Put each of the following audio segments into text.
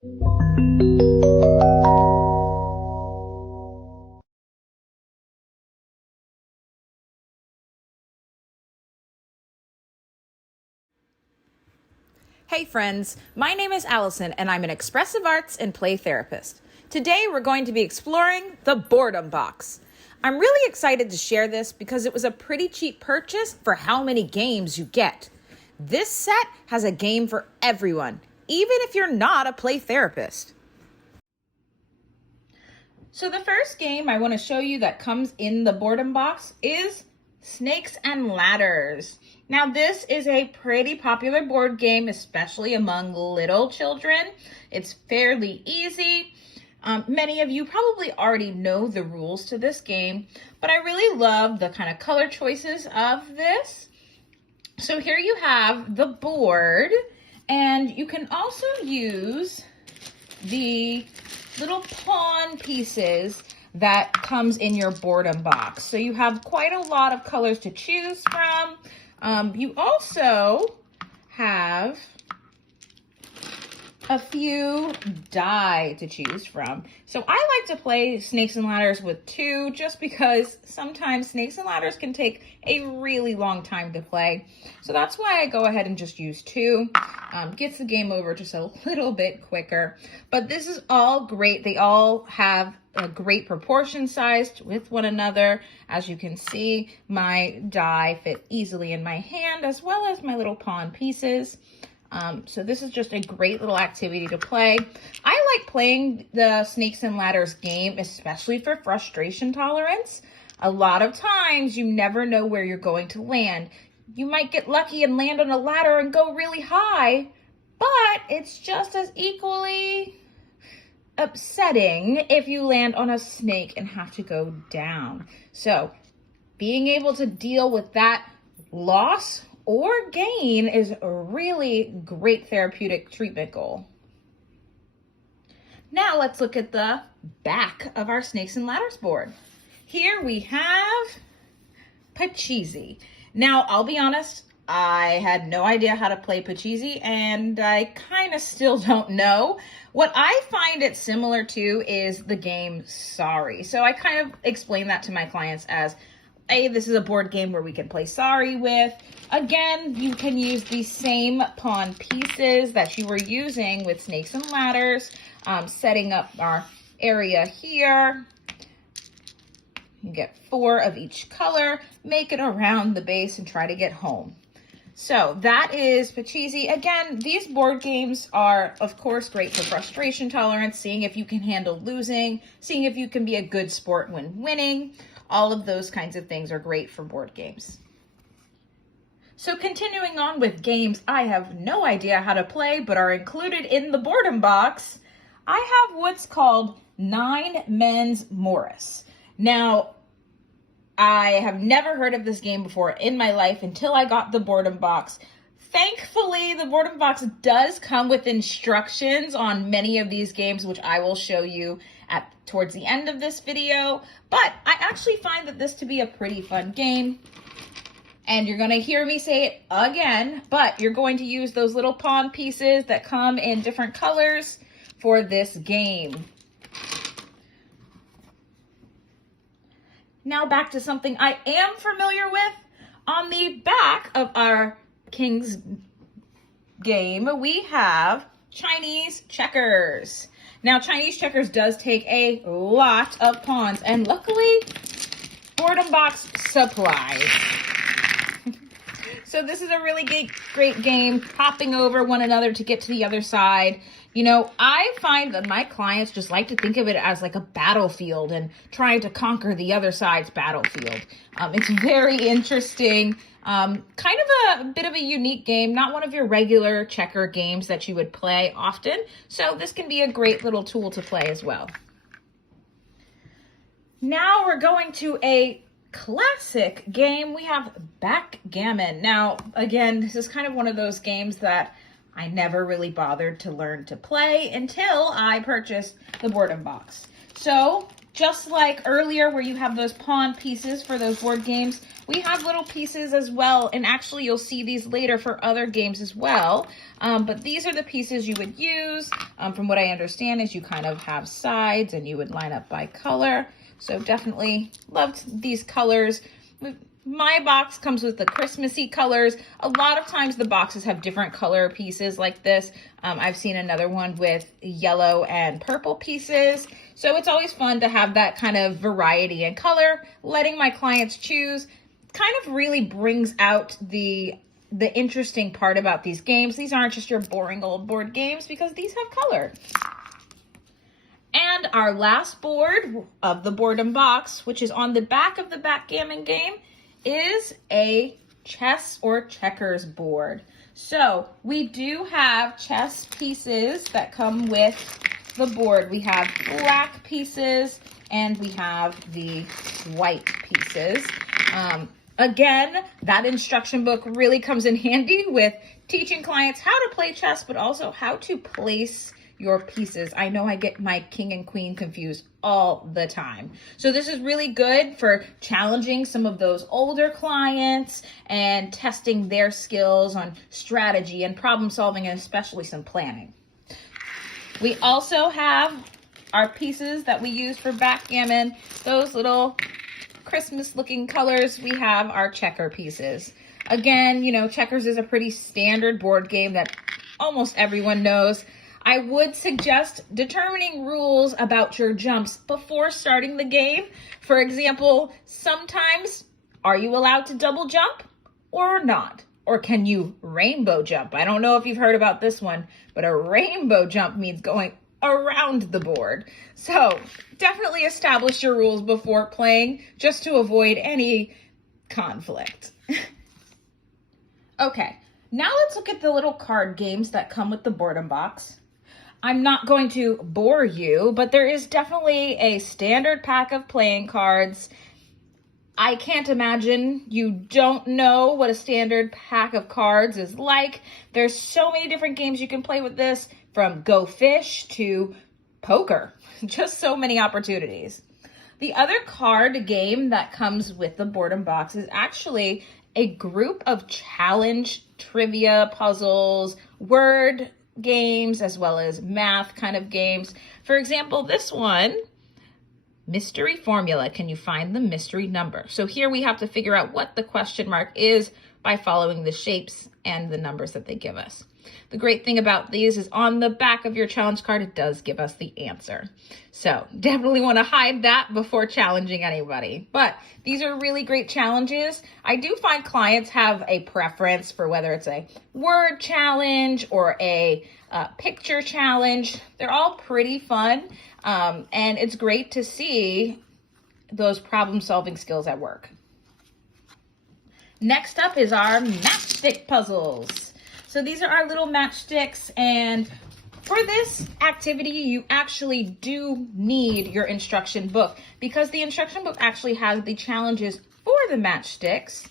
Hey friends, my name is Allison and I'm an expressive arts and play therapist. Today we're going to be exploring the Boredom Box. I'm really excited to share this because it was a pretty cheap purchase for how many games you get. This set has a game for everyone, even if you're not a play therapist. So the first game I want to show you that comes in the Boredom Box is Snakes and Ladders. Now this is a pretty popular board game, especially among little children. It's fairly easy. Many of you probably already know the rules to this game, but I really love the kind of color choices of this. So here you have the board, and you can also use the little pawn pieces that comes in your Boredom Box. So you have quite a lot of colors to choose from. You also have a few die to choose from. So I like to play Snakes and Ladders with 2 just because sometimes Snakes and Ladders can take a really long time to play. So that's why I go ahead and just use 2. Gets the game over just a little bit quicker. But this is all great. They all have a great proportion sized with one another. As you can see, my die fit easily in my hand as well as my little pawn pieces. So this is just a great little activity to play. I like playing the Snakes and Ladders game, especially for frustration tolerance. A lot of times you never know where you're going to land. You might get lucky and land on a ladder and go really high, but it's just as equally upsetting if you land on a snake and have to go down. So being able to deal with that loss or gain is a really great therapeutic treatment goal. Now let's look at the back of our Snakes and Ladders board. Here we have Pochizzy. Now, I'll be honest, I had no idea how to play Pochizzy, and I kind of still don't know. What I find it similar to is the game Sorry. So I kind of explain that to my clients as, hey, this is a board game where we can play Sorry with. Again, you can use the same pawn pieces that you were using with Snakes and Ladders, setting up our area here. You get 4 of each color, make it around the base and try to get home. So that is Pochizzy. Again, these board games are, of course, great for frustration tolerance, seeing if you can handle losing, seeing if you can be a good sport when winning. All of those kinds of things are great for board games. So continuing on with games I have no idea how to play but are included in the Boredom Box, I have what's called 9 Men's Morris. Now, I have never heard of this game before in my life until I got the Boredom Box. Thankfully, the Boredom Box does come with instructions on many of these games, which I will show you towards the end of this video. But I actually find that this to be a pretty fun game. And you're going to hear me say it again, but you're going to use those little pawn pieces that come in different colors for this game. Now back to something I am familiar with. On the back of our King's game, we have Chinese checkers. Now, Chinese checkers does take a lot of pawns, and luckily, Boredom Box supplies. So this is a really great game, hopping over one another to get to the other side. You know, I find that my clients just like to think of it as like a battlefield and trying to conquer the other side's battlefield. It's very interesting, kind of a bit of a unique game, not one of your regular checker games that you would play often. So this can be a great little tool to play as well. Now we're going to a classic game. We have Backgammon. Now, again, this is kind of one of those games that I never really bothered to learn to play until I purchased the Boredom Box. So Just like earlier where you have those pawn pieces for those board games, we have little pieces as well. And actually you'll see these later for other games as well. But these are the pieces you would use. From what I understand is you kind of have sides and you would line up by color. So definitely loved these colors. My box comes with the Christmassy colors. A lot of times the boxes have different color pieces like this. I've seen another one with yellow and purple pieces. So it's always fun to have that kind of variety in color. Letting my clients choose kind of really brings out the interesting part about these games. These aren't just your boring old board games because these have color. And our last board of the Boredom Box, which is on the back of the Backgammon game, is a chess or checkers board. So we do have chess pieces that come with the board. We have black pieces and we have the white pieces. Again, that instruction book really comes in handy with teaching clients how to play chess, but also how to place your pieces. I know I get my king and queen confused all the time. So this is really good for challenging some of those older clients and testing their skills on strategy and problem solving and especially some planning. We also have our pieces that we use for backgammon, those little Christmas looking colors. We have our checker pieces. Again, you know, checkers is a pretty standard board game that almost everyone knows. I would suggest determining rules about your jumps before starting the game. For example, sometimes, are you allowed to double jump or not? Or can you rainbow jump? I don't know if you've heard about this one, but a rainbow jump means going around the board. So definitely establish your rules before playing just to avoid any conflict. Okay, now let's look at the little card games that come with the Boredom Box. I'm not going to bore you, but there is definitely a standard pack of playing cards. I can't imagine you don't know what a standard pack of cards is like. There's so many different games you can play with this, from Go Fish to poker. Just so many opportunities. The other card game that comes with the Boredom Box is actually a group of challenge, trivia, puzzles, word games, as well as math kind of games. For example, this one, mystery formula. Can you find the mystery number? So here we have to figure out what the question mark is by following the shapes and the numbers that they give us. The great thing about these is on the back of your challenge card, it does give us the answer. So definitely want to hide that before challenging anybody. But these are really great challenges. I do find clients have a preference for whether it's a word challenge or a picture challenge. They're all pretty fun. And it's great to see those problem-solving skills at work. Next up is our matchstick puzzles. So these are our little matchsticks, and for this activity, you actually do need your instruction book because the instruction book actually has the challenges for the matchsticks.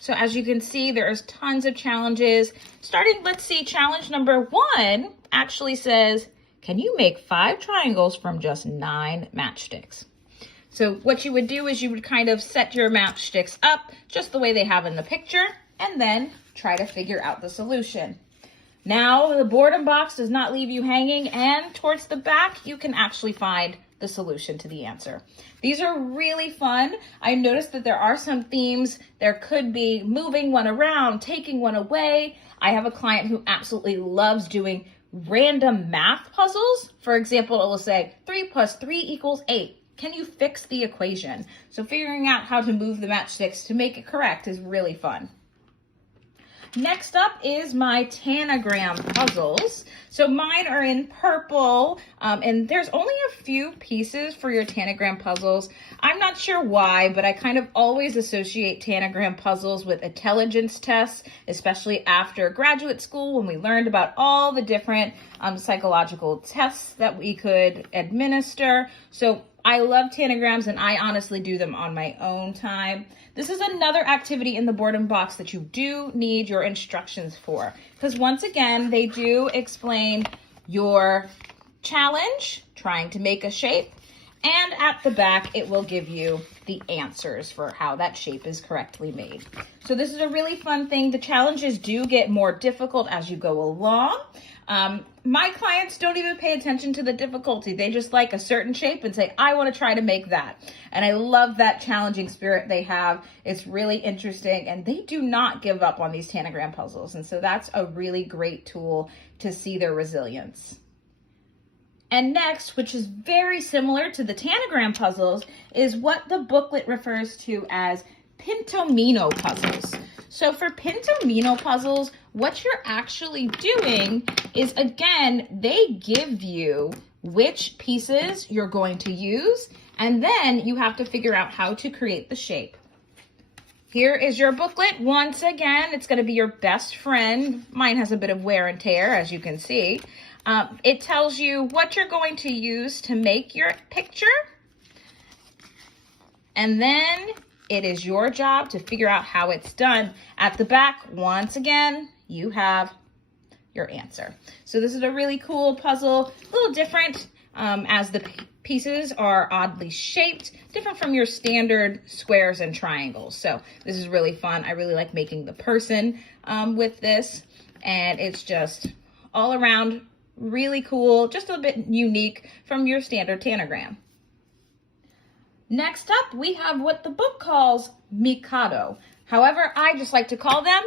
So as you can see, there's tons of challenges. Starting, let's see, challenge number 1 actually says, can you make 5 triangles from just 9 matchsticks? So what you would do is you would kind of set your matchsticks up just the way they have in the picture, and then try to figure out the solution. Now, the Boredom Box does not leave you hanging, and towards the back, you can actually find the solution to the answer. These are really fun. I noticed that there are some themes. There could be moving one around, taking one away. I have a client who absolutely loves doing random math puzzles. For example, it will say 3 plus 3 equals 8. Can you fix the equation? So figuring out how to move the matchsticks to make it correct is really fun. Next up is my tanagram puzzles. So mine are in purple, and there's only a few pieces for your tanagram puzzles. I'm not sure why, but I kind of always associate tanagram puzzles with intelligence tests, especially after graduate school when we learned about all the different psychological tests that we could administer. So I love tanagrams, and I honestly do them on my own time. This is another activity in the Boredom Box that you do need your instructions for, because once again, they do explain your challenge, trying to make a shape, And at the back, it will give you the answers for how that shape is correctly made. So this is a really fun thing. The challenges do get more difficult as you go along. My clients don't even pay attention to the difficulty. They just like a certain shape and say, I want to try to make that. And I love that challenging spirit they have. It's really interesting, and they do not give up on these tanagram puzzles. And so that's a really great tool to see their resilience. And next, which is very similar to the tanagram puzzles, is what the booklet refers to as pinto puzzles. So for pinto puzzles, what you're actually doing is, again, they give you which pieces you're going to use, and then you have to figure out how to create the shape. Here is your booklet. Once again, it's going to be your best friend. Mine has a bit of wear and tear, as you can see. It tells you what you're going to use to make your picture. And then it is your job to figure out how it's done. At the back, once again, you have your answer. So this is a really cool puzzle, a little different as the pieces are oddly shaped, different from your standard squares and triangles. So this is really fun. I really like making the person with this, and it's just all around really cool, just a bit unique from your standard tanagram. Next up, we have what the book calls Mikado. However, I just like to call them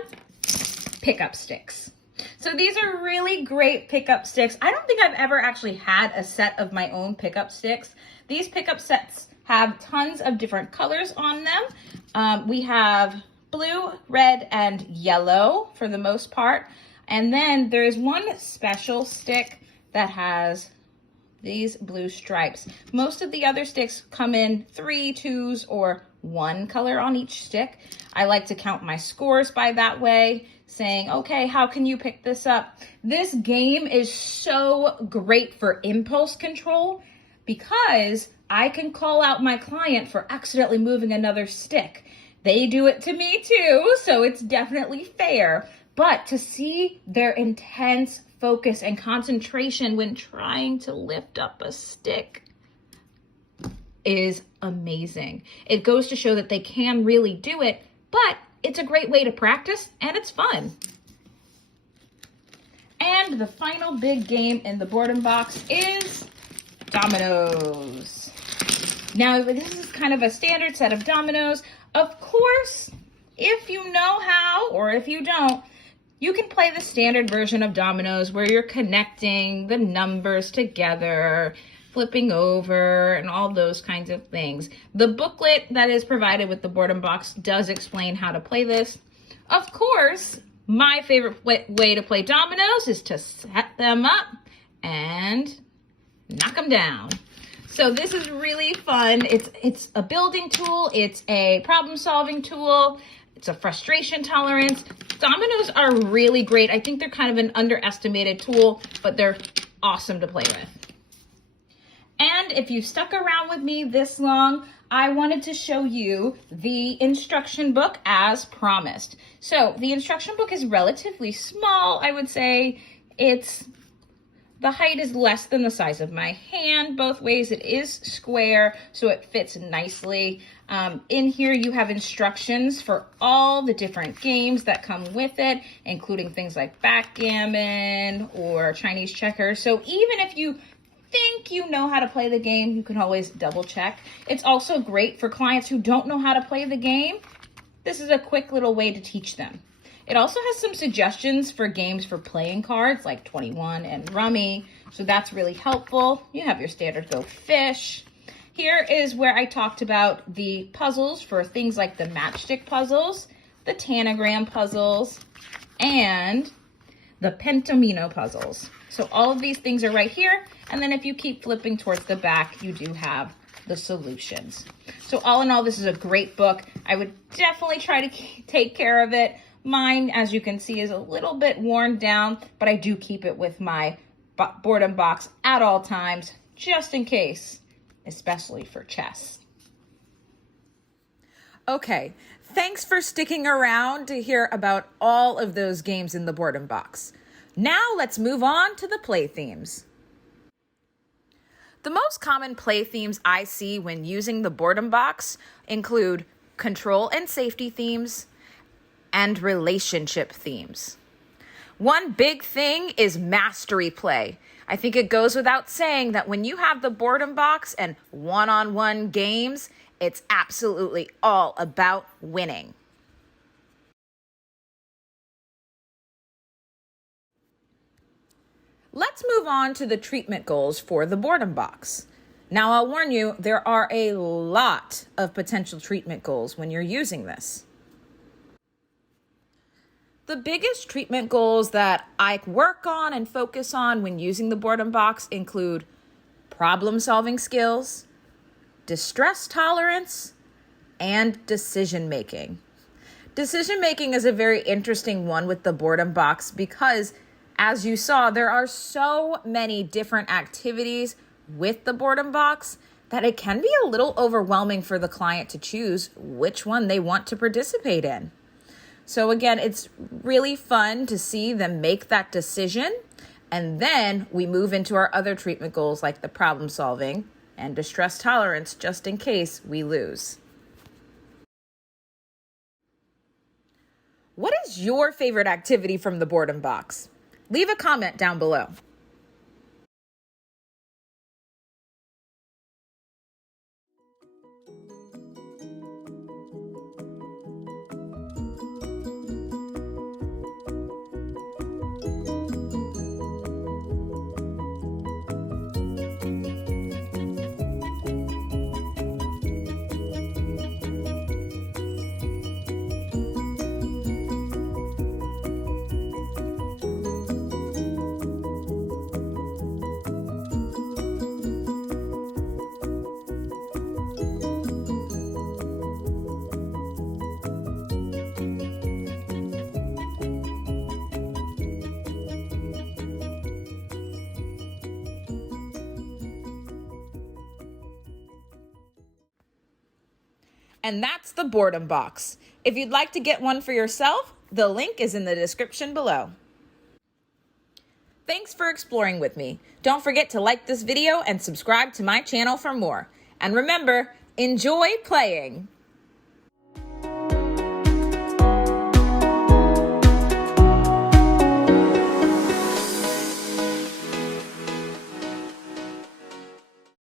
pickup sticks. So these are really great pickup sticks. I don't think I've ever actually had a set of my own pickup sticks. These pickup sets have tons of different colors on them. We have blue, red, and yellow for the most part. And then there's one special stick that has these blue stripes. Most of the other sticks come in 3, 2s, or 1 color on each stick. I like to count my scores by that way, saying, okay, how can you pick this up? This game is so great for impulse control because I can call out my client for accidentally moving another stick. They do it to me too, so it's definitely fair. But to see their intense focus and concentration when trying to lift up a stick is amazing. It goes to show that they can really do it, but it's a great way to practice and it's fun. And the final big game in the Boredom Box is dominoes. Now, this is kind of a standard set of dominoes. Of course, if you know how, or if you don't, you can play the standard version of dominoes where you're connecting the numbers together, flipping over, and all those kinds of things. The booklet that is provided with the Boredom Box does explain how to play this. Of course, my favorite way to play dominoes is to set them up and knock them down. So this is really fun. It's a building tool. It's a problem-solving tool. It's a frustration tolerance. Dominoes are really great. I think they're kind of an underestimated tool, but they're awesome to play with. And if you've stuck around with me this long, I wanted to show you the instruction book as promised. So the instruction book is relatively small. I would say the height is less than the size of my hand. Both ways it is square, so it fits nicely. In here you have instructions for all the different games that come with it, including things like backgammon or Chinese checkers. So even if you think you know how to play the game, you can always double check. It's also great for clients who don't know how to play the game. This is a quick little way to teach them. It also has some suggestions for games for playing cards like 21 and Rummy, so that's really helpful. You have your standard Go Fish. Here is where I talked about the puzzles for things like the matchstick puzzles, the tanagram puzzles, and the pinto puzzles. So all of these things are right here, and then if you keep flipping towards the back, you do have the solutions. So all in all, this is a great book. I would definitely try to take care of it. Mine, as you can see, is a little bit worn down, but I do keep it with my Boredom Box at all times, just in case, especially for chess. Okay, thanks for sticking around to hear about all of those games in the Boredom Box. Now let's move on to the play themes. The most common play themes I see when using the Boredom Box include control and safety themes and relationship themes. One big thing is mastery play. I think it goes without saying that when you have the Boredom Box and one-on-one games, it's absolutely all about winning. Let's move on to the treatment goals for the Boredom Box. Now, I'll warn you, there are a lot of potential treatment goals when you're using this. The biggest treatment goals that I work on and focus on when using the Boredom Box include problem-solving skills, distress tolerance, and decision-making. Decision-making is a very interesting one with the Boredom Box because, as you saw, there are so many different activities with the Boredom Box that it can be a little overwhelming for the client to choose which one they want to participate in. So again, it's really fun to see them make that decision, and then we move into our other treatment goals like the problem solving and distress tolerance just in case we lose. What is your favorite activity from the Boredom Box? Leave a comment down below. And that's the Boredom Box. If you'd like to get one for yourself, the link is in the description below. Thanks for exploring with me. Don't forget to like this video and subscribe to my channel for more. And remember, enjoy playing.